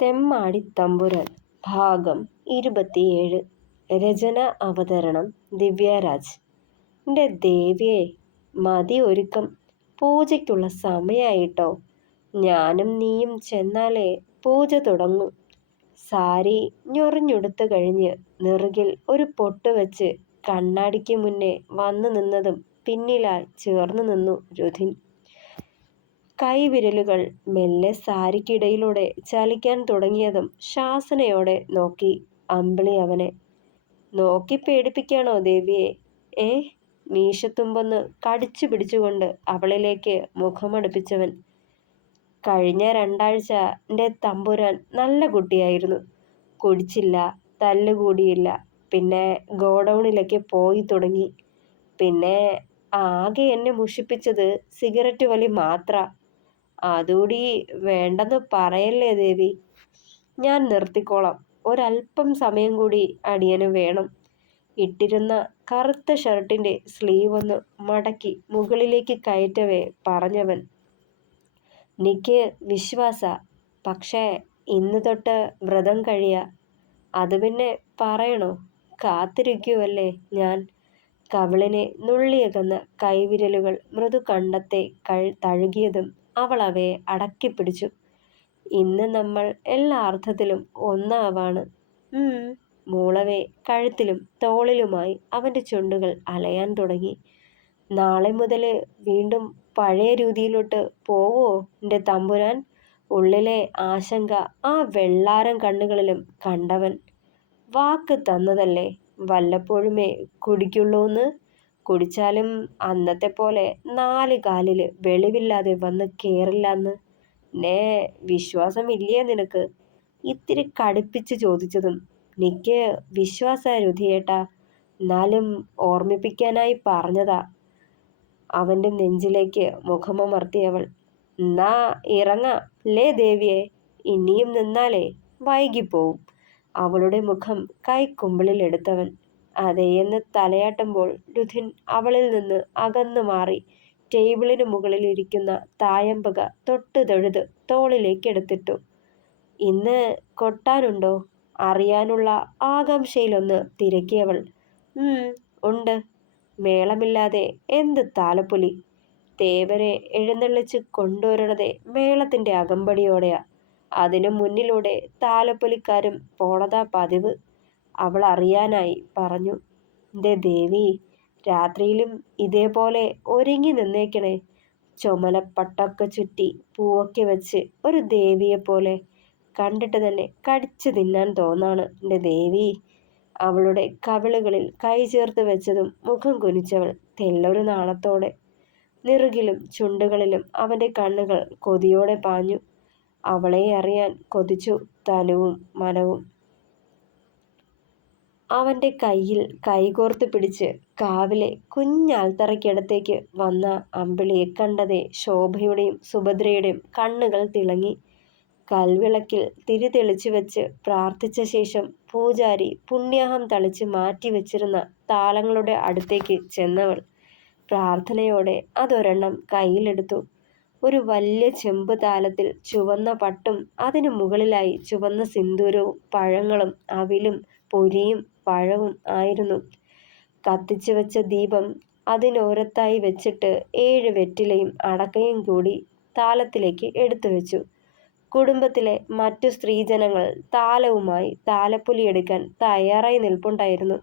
തെമ്മാടി തമ്പുരാൻ ഭാഗം 27. രചന അവതരണം ദിവ്യരാജ്. എൻ്റെ ദേവിയെ, മതി ഒരുക്കം, പൂജയ്ക്കുള്ള സമയായിട്ടോ. ഞാനും നീയും ചെന്നാലേ പൂജ തുടങ്ങൂ. സാരി ഞൊറിഞ്ഞുടുത്തു കഴിഞ്ഞ് നെറുകിൽ ഒരു പൊട്ട് വെച്ച് കണ്ണാടിക്ക് മുന്നേ വന്നു നിന്നതും പിന്നിലായി ചേർന്നു നിന്നു രുധിൻ. കൈവിരലുകൾ മെല്ലെ സാരിക്കിടയിലൂടെ ചലിക്കാൻ തുടങ്ങിയതും ശാസനയോടെ നോക്കി അമ്പിളി അവനെ. നോക്കി പേടിപ്പിക്കാണോ ദേവിയെ? മീശത്തുമ്പൊന്ന് കടിച്ചു പിടിച്ചുകൊണ്ട് അവളിലേക്ക് മുഖമടുപ്പിച്ചവൻ. കഴിഞ്ഞ 2 ആഴ്ച എൻ്റെ തമ്പുരാൻ നല്ല കുട്ടിയായിരുന്നു. കുടിച്ചില്ല, തല്ലുകൂടിയില്ല. പിന്നെ ഗോഡൗണിലേക്ക് പോയി തുടങ്ങി. പിന്നെ ആകെ എന്നെ മുഷിപ്പിച്ചത് സിഗരറ്റ് വലി മാത്ര. അതുകൂടി വേണ്ടെന്ന് പറയല്ലേ ദേവി. ഞാൻ നിർത്തിക്കോളാം. ഒരല്പം സമയം കൂടി അടിയന് വേണം. ഇട്ടിരുന്ന കറുത്ത ഷർട്ടിൻ്റെ സ്ലീവ് ഒന്ന് മടക്കി മുകളിലേക്ക് കയറ്റവേ പറഞ്ഞവൻ. എനിക്ക് വിശ്വാസ, പക്ഷേ ഇന്ന് തൊട്ട് വ്രതം കഴിയാ. അത് പിന്നെ പറയണോ? കാത്തിരിക്കുവല്ലേ ഞാൻ. കവിളിനെ നുള്ളിയകന്ന കൈവിരലുകൾ മൃദുകണ്ഠത്തെ തഴുകിയതും അവൾ അവയെ അടക്കിപ്പിടിച്ചു. ഇന്ന് നമ്മൾ എല്ലാ അർത്ഥത്തിലും ഒന്നാവാണ്. മൂളവേ കഴുത്തിലും തോളിലുമായി അവൻ്റെ ചുണ്ടുകൾ അലയാൻ തുടങ്ങി. നാളെ മുതൽ വീണ്ടും പഴയ രീതിയിലോട്ട് പോവോ എൻ്റെ തമ്പുരാൻ? ഉള്ളിലെ ആശങ്ക ആ വെള്ളാരം കണ്ണുകളിലും കണ്ടവൻ. വാക്ക് തന്നതല്ലേ, വല്ലപ്പോഴുമേ കുടിക്കുള്ളൂന്ന്. കുടിച്ചാലും അന്നത്തെ പോലെ 4 കാലിൽ വെളിവില്ലാതെ വന്ന് കേറില്ലാന്ന്. വിശ്വാസമില്ലേ നിനക്ക്? ഇത്തിരി കടുപ്പിച്ച് ചോദിച്ചതും. നിക്ക് വിശ്വാസ രുധിയേട്ടാ, എന്നാലും ഓർമ്മിപ്പിക്കാനായി പറഞ്ഞതാ. അവൻ്റെ നെഞ്ചിലേക്ക് മുഖമമർത്തിയവൾ. എന്നാ ഇറങ്ങാം ലേ ദേവിയെ. ഇനിയും നിന്നാലേ വൈകിപ്പോവും. അവളുടെ മുഖം കൈക്കുമ്പിളിൽ എടുത്തവൻ. അതേയെന്ന് തലയാട്ടുമ്പോൾ രുധിൻ അവളിൽ നിന്ന് അകന്നു മാറി ടേബിളിന് മുകളിൽ ഇരിക്കുന്ന തായമ്പക തൊട്ട് തൊഴുത് തോളിലേക്കെടുത്തിട്ടു. ഇന്ന് കൊട്ടാനുണ്ടോ അറിയാനുള്ള ആകാംക്ഷയിലൊന്ന് തിരക്കിയവൾ. ഉണ്ട്. മേളമില്ലാതെ എന്ത് താലപ്പൊലി. തേവരെ എഴുന്നള്ളിച്ച് കൊണ്ടുവരണതേ മേളത്തിൻ്റെ അകമ്പടിയോടെയാ. അതിനു മുന്നിലൂടെ താലപ്പൊലിക്കാരും പോണതാ പതിവ്. അവൾ അറിയാനായി പറഞ്ഞു. എൻ്റെ ദേവി, രാത്രിയിലും ഇതേപോലെ ഒരുങ്ങി നിന്നേക്കണേ. ചുമലപ്പട്ടൊക്കെ ചുറ്റി പൂവൊക്കെ വെച്ച് ഒരു ദേവിയെപ്പോലെ. കണ്ടിട്ട് തന്നെ കടിച്ചു തിന്നാൻ തോന്നാണ് എൻ്റെ ദേവി. അവളുടെ കവിളുകളിൽ കൈ ചേർത്ത് വെച്ചതും മുഖം കുനിച്ചവൾ തെല്ലൊരു നാണത്തോടെ. നെറുകിലും ചുണ്ടുകളിലും അവൻ്റെ കണ്ണുകൾ കൊതിയോടെ പാഞ്ഞു. അവളെ അറിയാൻ കൊതിച്ചു തനുവും മനവും. അവൻ്റെ കയ്യിൽ കൈകോർത്ത് പിടിച്ച് കാവിലെ കുഞ്ഞാൽത്തറയ്ക്കടുത്തേക്ക് വന്ന അമ്പിളിയെ കണ്ടതേ ശോഭയുടെയും സുഭദ്രയുടെയും കണ്ണുകൾ തിളങ്ങി. കൽവിളക്കിൽ തിരി തെളിച്ചു വെച്ച് പ്രാർത്ഥിച്ച ശേഷം പൂജാരി പുണ്യാഹം തളിച്ച് മാറ്റി വെച്ചിരുന്ന താലങ്ങളുടെ അടുത്തേക്ക് ചെന്നവൾ പ്രാർത്ഥനയോടെ അതൊരെണ്ണം കയ്യിലെടുത്തു. ഒരു വലിയ ചെമ്പ് താലത്തിൽ ചുവന്ന പട്ടും അതിനു മുകളിലായി ചുവന്ന സിന്ദൂരവും പഴങ്ങളും അവിലും പൊരിയും പഴവും ആയിരുന്നു. കത്തിച്ചു വെച്ച ദീപം അതിനോരത്തായി വെച്ചിട്ട് 7 വെറ്റിലയും അടക്കയും കൂടി താലത്തിലേക്ക് എടുത്തു വെച്ചു. കുടുംബത്തിലെ മറ്റു സ്ത്രീജനങ്ങൾ താലവുമായി താലപ്പൊലിയെടുക്കാൻ തയ്യാറായി നിൽപ്പുണ്ടായിരുന്നു.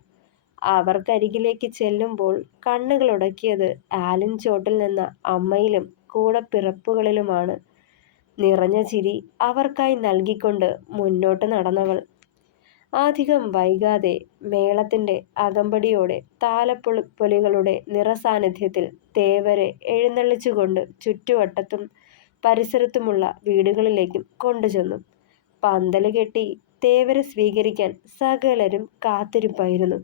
അവർക്കരികിലേക്ക് ചെല്ലുമ്പോൾ കണ്ണുകളുടക്കിയത് ആലിൻ ചോട്ടിൽ നിന്ന അമ്മയിലും കൂടപ്പിറപ്പുകളിലുമാണ്. നിറഞ്ഞ ചിരി അവർക്കായി നൽകിക്കൊണ്ട് മുന്നോട്ട് നടന്നവൾ. അധികം വൈകാതെ മേളത്തിൻ്റെ അകമ്പടിയോടെ താലപ്പൊലികളുടെ നിറസാന്നിധ്യത്തിൽ തേവരെ എഴുന്നള്ളിച്ചുകൊണ്ട് ചുറ്റുവട്ടത്തും പരിസരത്തുമുള്ള വീടുകളിലേക്കും കൊണ്ടുചെന്നു. പന്തല് കെട്ടി തേവരെ സ്വീകരിക്കാൻ സകലരും കാത്തിരിപ്പായിരുന്നു.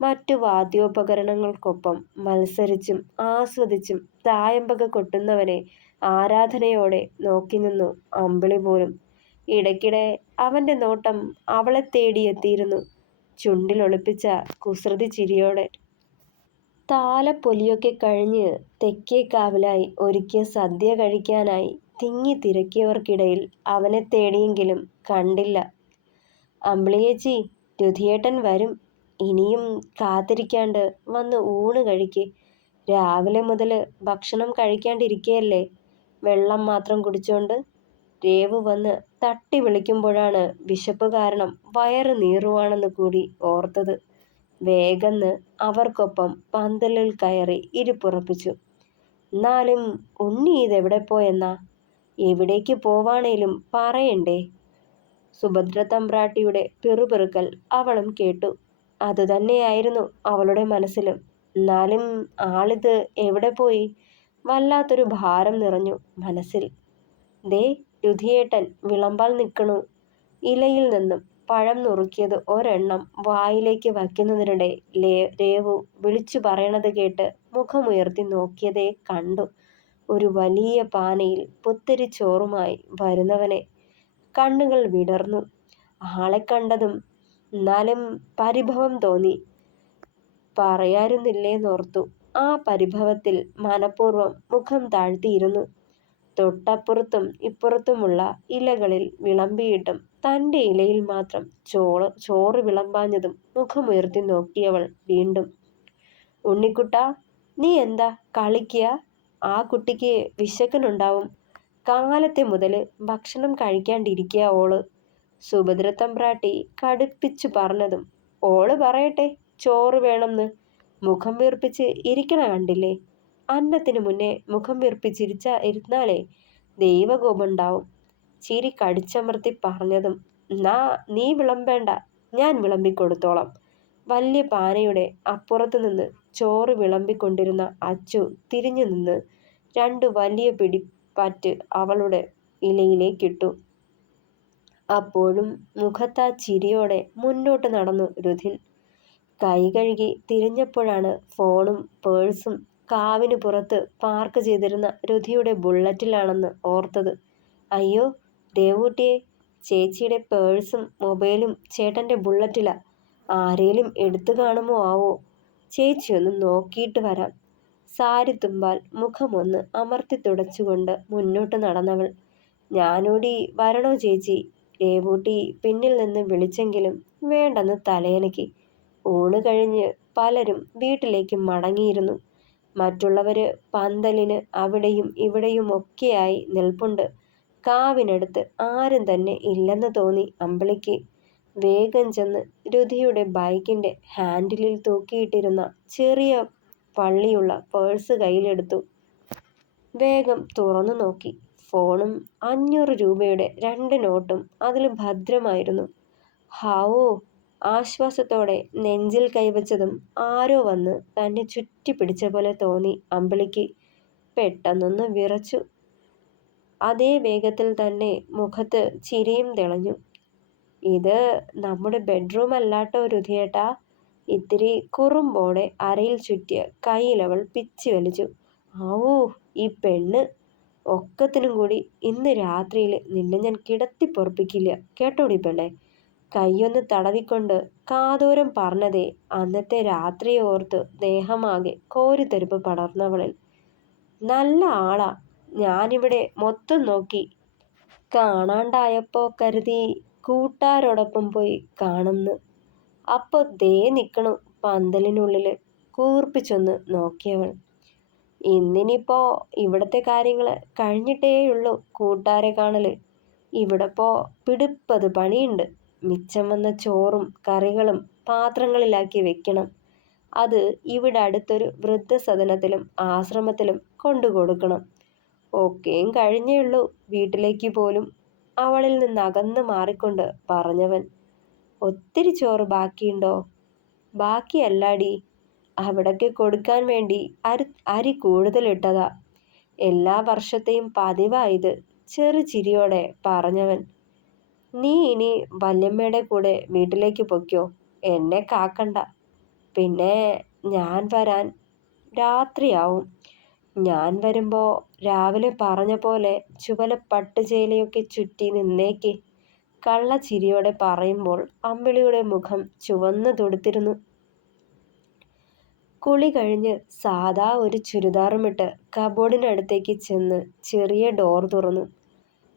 മറ്റു വാദ്യോപകരണങ്ങൾക്കൊപ്പം മത്സരിച്ചും ആസ്വദിച്ചും തായമ്പക കൊട്ടുന്നവനെ ആരാധനയോടെ നോക്കി നിന്നു അമ്പിളി പോലും. ഇടയ്ക്കിടെ അവൻ്റെ നോട്ടം അവളെ തേടിയെത്തിയിരുന്നു, ചുണ്ടിലൊളിപ്പിച്ച കുസൃതി ചിരിയോടെ. താലപ്പൊലിയൊക്കെ കഴിഞ്ഞ് തെക്കേക്കാവിലായി ഒരുക്കിയ സദ്യ കഴിക്കാനായി തിങ്ങി തിരക്കിയവർക്കിടയിൽ അവനെ തേടിയെങ്കിലും കണ്ടില്ല. അമ്പിളിയേച്ചി, രുധിയേട്ടൻ വരും. ഇനിയും കാത്തിരിക്കാണ്ട് വന്ന് ഊണ് കഴിക്ക്. രാവിലെ മുതൽ ഭക്ഷണം കഴിക്കാണ്ടിരിക്കുകയല്ലേ, വെള്ളം മാത്രം കുടിച്ചോണ്ട്. രേവു വന്ന് തട്ടി വിളിക്കുമ്പോഴാണ് വിശപ്പ് കാരണം വയറ് നീറുവാണെന്ന് കൂടി ഓർത്തത്. വേഗന്ന് അവർക്കൊപ്പം പന്തലിൽ കയറി ഇരിപ്പുറപ്പിച്ചു. എന്നാലും ഉണ്ണി ഇതെവിടെ പോയെന്നാ? എവിടേക്ക് പോവാണേലും പറയണ്ടേ? സുഭദ്ര തമ്പ്രാട്ടിയുടെ പിറുപിറുക്കൽ അവളും കേട്ടു. അതുതന്നെയായിരുന്നു അവളുടെ മനസ്സിലും. എന്നാലും ആളിത് എവിടെ പോയി? വല്ലാത്തൊരു ഭാരം നിറഞ്ഞു മനസ്സിൽ. ദേ രുധിയേട്ടൻ വിളമ്പാൽ നിൽക്കണു. ഇലയിൽ നിന്നും പഴം നുറുക്കിയത് ഒരെണ്ണം വായിലേക്ക് വയ്ക്കുന്നതിനിടെ രേവു വിളിച്ചു പറയണത് കേട്ട് മുഖമുയർത്തി നോക്കിയതേ കണ്ടു. ഒരു വലിയ പാനയിൽ പുത്തരി ചോറുമായി വരുന്നവനെ. കണ്ണുകൾ വിടർന്നു. ആളെ കണ്ടതും എന്നാലും പരിഭവം തോന്നി. പറയാരുന്നില്ലേന്നോർത്തു. ആ പരിഭവത്തിൽ മനഃപൂർവ്വം മുഖം താഴ്ത്തിയിരുന്നു. തൊട്ടപ്പുറത്തും ഇപ്പുറത്തുമുള്ള ഇലകളിൽ വിളമ്പിയിട്ടും തൻ്റെ ഇലയിൽ മാത്രം ചോറ് വിളമ്പാഞ്ഞതും മുഖമുയർത്തി നോക്കിയവൾ വീണ്ടും. ഉണ്ണിക്കുട്ടാ, നീ എന്താ കളിക്കുക? ആ കുട്ടിക്ക് വിശക്കനുണ്ടാവും. കാലത്തെ മുതൽ ഭക്ഷണം കഴിക്കാണ്ടിരിക്കുക ഓള്. സുഭദ്ര തമ്പ്രാട്ടി കടുപ്പിച്ചു പറഞ്ഞതും ഓള് പറയട്ടെ ചോറ് വേണമെന്ന്. മുഖം വീർപ്പിച്ച് ഇരിക്കണ കണ്ടില്ലേ? അന്നത്തിന് മുന്നേ മുഖം ഇരുന്നാലേ ദൈവകോപമുണ്ടാവും. ചിരി കടിച്ചമർത്തി പറഞ്ഞതും നീ വിളമ്പേണ്ട, ഞാൻ വിളമ്പിക്കൊടുത്തോളാം. വലിയ പാനയുടെ അപ്പുറത്തു നിന്ന് ചോറ് വിളമ്പിക്കൊണ്ടിരുന്ന അച്ചു തിരിഞ്ഞു നിന്ന് 2 വലിയ പിടിപ്പാറ്റ് അവളുടെ ഇലയിലേക്കിട്ടു. അപ്പോഴും മുഖത്താ ചിരിയോടെ മുന്നോട്ട് നടന്നു രുധിൻ. കൈ കഴുകി തിരിഞ്ഞപ്പോഴാണ് ഫോണും പേഴ്സും കാവിന് പുറത്ത് പാർക്ക് ചെയ്തിരുന്ന രുധിയുടെ ബുള്ളറ്റിലാണെന്ന് ഓർത്തത്. അയ്യോ രേവൂട്ടിയെ, ചേച്ചിയുടെ പേഴ്സും മൊബൈലും ചേട്ടൻ്റെ ബുള്ളറ്റിലാ. ആരേലും എടുത്തു കാണുമോ ആവോ? ചേച്ചിയൊന്ന് നോക്കിയിട്ട് വരാം. സാരിത്തുമ്പാൽ മുഖമൊന്ന് അമർത്തി തുടച്ചുകൊണ്ട് മുന്നോട്ട് നടന്നവൾ. ഞാനൂടി വരണോ ചേച്ചി? രേവൂട്ടി പിന്നിൽ നിന്ന് വിളിച്ചെങ്കിലും വേണ്ടെന്ന് തലയനക്കി. ഊണ് കഴിഞ്ഞ് പലരും വീട്ടിലേക്ക് മടങ്ങിയിരുന്നു. മറ്റുള്ളവര് പന്തലിന് അവിടെയും ഇവിടെയുമൊക്കെയായി നിൽപ്പുണ്ട്. കാവിനടുത്ത് ആരും തന്നെ ഇല്ലെന്ന് തോന്നി അമ്പിളിക്ക്. വേഗം ചെന്ന് രുധിയുടെ ബൈക്കിൻ്റെ ഹാൻഡിലിൽ തൂക്കിയിട്ടിരുന്ന ചെറിയ പള്ളിയുള്ള പേഴ്സ് കയ്യിലെടുത്തു. വേഗം തുറന്നു നോക്കി. ഫോണും 500 രൂപയുടെ 2 നോട്ടും അതിൽ ഭദ്രമായിരുന്നു. ഹാവൂ, ആശ്വാസത്തോടെ നെഞ്ചിൽ കൈവച്ചതും ആരോ വന്ന് തന്നെ ചുറ്റിപ്പിടിച്ച പോലെ തോന്നി അമ്പിളിക്ക്. പെട്ടെന്നൊന്ന് വിറച്ചു. അതേ വേഗത്തിൽ തന്നെ മുഖത്ത് ചിരിയും തെളിഞ്ഞു. ഇത് നമ്മുടെ ബെഡ്റൂം അല്ലാട്ടോ രുധിയേട്ടാ. ഇത്തിരി കുറുമ്പോടെ അരയിൽ ചുറ്റിയ കയ്യിലവൾ പിച്ചി വലിച്ചു. ആവൂ, ഈ പെണ്ണ്! ഒക്കത്തിനും കൂടി ഇന്ന് രാത്രിയിൽ നിന്നെ ഞാൻ കിടത്തി പൊറപ്പിക്കില്ല കേട്ടോടി പെണ്ണെ. കൈയൊന്ന് തടവിക്കൊണ്ട് കാതോരം പറഞ്ഞതേ അന്നത്തെ രാത്രിയെ ഓർത്ത് ദേഹമാകെ കോരിത്തെരിപ്പ് പടർന്നവളിൽ. നല്ല ആളാ. ഞാനിവിടെ മൊത്തം നോക്കി. കാണാണ്ടായപ്പോ കരുതി കൂട്ടാരോടൊപ്പം പോയി കാണുന്നു. അപ്പൊ ദേ നിക്കണു പന്തലിനുള്ളിൽ. കൂർപ്പിച്ചൊന്ന് നോക്കിയവൾ. ഇന്നിനിപ്പോ ഇവിടത്തെ കാര്യങ്ങൾ കഴിഞ്ഞിട്ടേയുള്ളൂ കൂട്ടാരെ കാണല്. ഇവിടെപ്പോ പിടിപ്പത് പണിയുണ്ട്. മിച്ചം വന്ന ചോറും കറികളും പാത്രങ്ങളിലാക്കി വെക്കണം. അത് ഇവിടെ അടുത്തൊരു വൃദ്ധസദനത്തിലും ആശ്രമത്തിലും കൊണ്ടുകൊടുക്കണം. ഒക്കെയും കഴിഞ്ഞേയുള്ളൂ വീട്ടിലേക്ക് പോലും. അവളിൽ നിന്നകന്ന് മാറിക്കൊണ്ട് പറഞ്ഞവൻ. ഒത്തിരി ചോറ് ബാക്കിയുണ്ടോ? ബാക്കിയല്ലാടി, അവിടൊക്കെ കൊടുക്കാൻ വേണ്ടി അരി കൂടുതലിട്ടതാ. എല്ലാ വർഷത്തെയും പതിവായത്, ചെറുചിരിയോടെ പറഞ്ഞവൻ. നീ ഇനി വല്യമ്മയുടെ കൂടെ വീട്ടിലേക്ക് പൊയ്ക്കോ, എന്നെ കാക്കണ്ട. പിന്നെ ഞാൻ വരാൻ രാത്രിയാവും. ഞാൻ വരുമ്പോ രാവിലെ പറഞ്ഞ പോലെ ചുവല പട്ടുചേലയൊക്കെ ചുറ്റി നിന്നേക്ക്. കള്ളച്ചിരിയോടെ പറയുമ്പോൾ അമ്പിളിയുടെ മുഖം ചുവന്നു തൊടുത്തിരുന്നു. കുളി കഴിഞ്ഞ് സാധാ ഒരു ചുരിദാറുമിട്ട് കബോർഡിനടുത്തേക്ക് ചെന്ന് ചെറിയ ഡോർ തുറന്നു.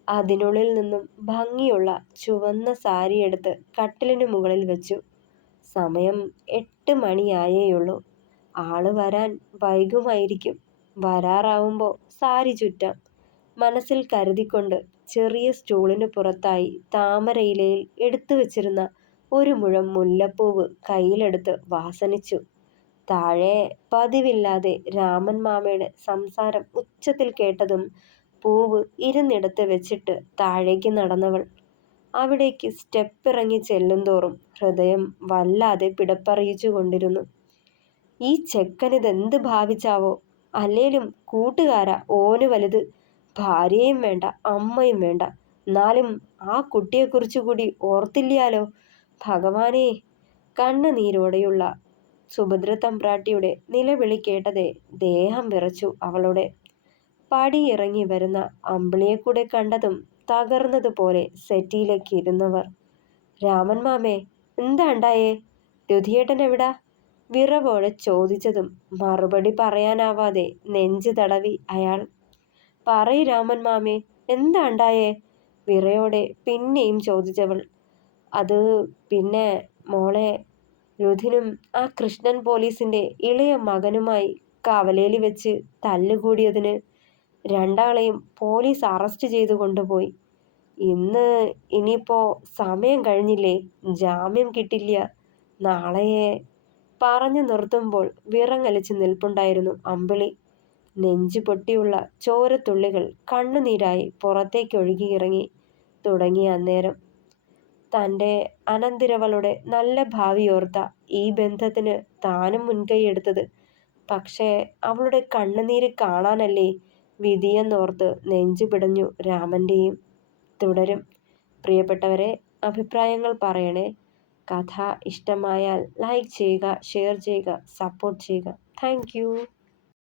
അതിനുള്ളിൽ നിന്നും ഭംഗിയുള്ള ചുവന്ന സാരിയെടുത്ത് കട്ടിലിനു മുകളിൽ വെച്ചു. സമയം 8 മണിയായേയുള്ളൂ. ആള് വരാൻ വൈകുമായിരിക്കും. വരാറാവുമ്പോൾ സാരി ചുറ്റാം. മനസ്സിൽ കരുതിക്കൊണ്ട് ചെറിയ സ്റ്റൂളിന് പുറത്തായി താമരയിലയിൽ എടുത്തു വെച്ചിരുന്ന ഒരു മുഴം മുല്ലപ്പൂവ് കയ്യിലെടുത്ത് വാസനിച്ചു. താഴെ പതിവില്ലാതെ രാമൻ മാമയുടെ സംസാരം ഉച്ചത്തിൽ കേട്ടതും പൂവ് ഇരുന്നിടത്ത് വെച്ചിട്ട് താഴേക്ക് നടന്നവൾ അവിടേക്ക് സ്റ്റെപ്പിറങ്ങി ചെല്ലുന്തോറും ഹൃദയം വല്ലാതെ പിടപ്പറിയിച്ചു കൊണ്ടിരുന്നു. ഈ ചെക്കനിതെന്ത് ഭാവിച്ചാവോ? അല്ലേലും കൂട്ടുകാരാ ഓന് വലുത്. ഭാര്യയും വേണ്ട, അമ്മയും വേണ്ട. എന്നാലും ആ കുട്ടിയെക്കുറിച്ച് കൂടി ഓർത്തില്ലാലോ. ഭഗവാനേ! കണ്ണുനീരോടെയുള്ള സുഭദ്ര തമ്പ്രാട്ടിയുടെ നിലവിളി കേട്ടതേ ദേഹം വിറച്ചു അവളുടെ. പടിയിറങ്ങി വരുന്ന അമ്പിളിയെക്കൂടെ കണ്ടതും തകർന്നതുപോലെ സെറ്റിയിലേക്ക് ഇരുന്നവർ. രാമൻ മാമേ, എന്താ ഉണ്ടായേ? രുധിയേട്ടൻ എവിടാ? വിറവോടെ ചോദിച്ചതും മറുപടി പറയാനാവാതെ നെഞ്ച് തടവി അയാൾ. പറയ് രാമൻ മാമേ, എന്താ ഉണ്ടായേ? വിറയോടെ പിന്നെയും ചോദിച്ചവൾ. അത് പിന്നെ മോളെ, രുധിനും ആ കൃഷ്ണൻ പോലീസിന്റെ ഇളയ മകനുമായി കവലയിൽ വെച്ച് തല്ലുകൂടിയതിന് രണ്ടാളെയും പോലീസ് അറസ്റ്റ് ചെയ്തു കൊണ്ടുപോയി. ഇനിയിപ്പോ സമയം കഴിഞ്ഞില്ലേ, ജാമ്യം കിട്ടില്ല. നാളെയെ പറഞ്ഞു നിർത്തുമ്പോൾ വിറങ്ങലിച്ച് നിൽപ്പുണ്ടായിരുന്നു അമ്പിളി. നെഞ്ചു പൊട്ടിയുള്ള ചോരത്തുള്ളികൾ കണ്ണുനീരായി പുറത്തേക്കൊഴുകിയിറങ്ങി തുടങ്ങിയ അന്നേരം. തൻ്റെ അനന്തിരവളുടെ നല്ല ഭാവിയോർത്ത ഈ ബന്ധത്തിന് താനും മുൻകൈയെടുത്തത്. പക്ഷേ അവളുടെ കണ്ണുനീര് കാണാനല്ലേ വിധിയെന്നോർത്ത് നെഞ്ചു പിടഞ്ഞു രാമൻ്റെയും. തുടരും. പ്രിയപ്പെട്ടവരെ, അഭിപ്രായങ്ങൾ പറയണേ. കഥ ഇഷ്ടമായാൽ ലൈക്ക് ചെയ്യുക, ഷെയർ ചെയ്യുക, സപ്പോർട്ട് ചെയ്യുക. Thank you.